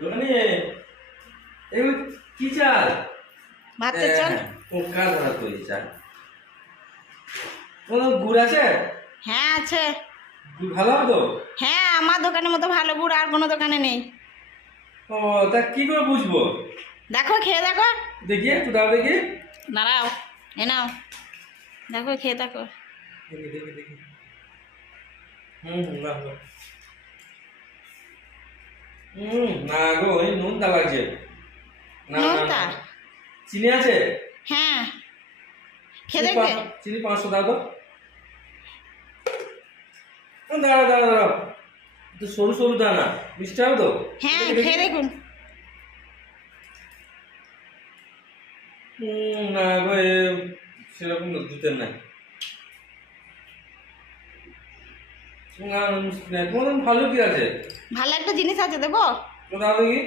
দোকানে এগুলো কি চাল? ভাতের চাল। ও কার ধরা তৈরি চাল? কোনো গুড় আছে? হ্যাঁ আছে। গুড় ভালো হবে তো? হ্যাঁ, আমার দোকানের মতো ভালো গুড় আর কোনো দোকানে নেই। ও তা কি করে বুঝবো? দেখো, খেয়ে দেখো। দেখি একটু দাও দেখি। দাঁড়াও, এ নাও, দেখো খেয়ে দেখো। দেখি দেখি দেখি। বাহ বাহ। না গো, এই নুনটা লাগছে। না না নোনতা? না। চিনি আছে? হ্যাঁ, খেয়ে চিনি দেখবে। চিনি 500 দাও তো। দাঁড়াও দাঁড়াও দাঁড়াও, তো সরু সরু দানা, মিষ্টি হবে তো? হ্যাঁ, দেখি দেখি। খেয়ে দেখুন। না গো, সেরকম দুধের নাই। না মিষ্টি নাই। তোমার ভালো কি আছে? ভালো একটা জিনিস আছে, দেবো। তো দাও দেখি।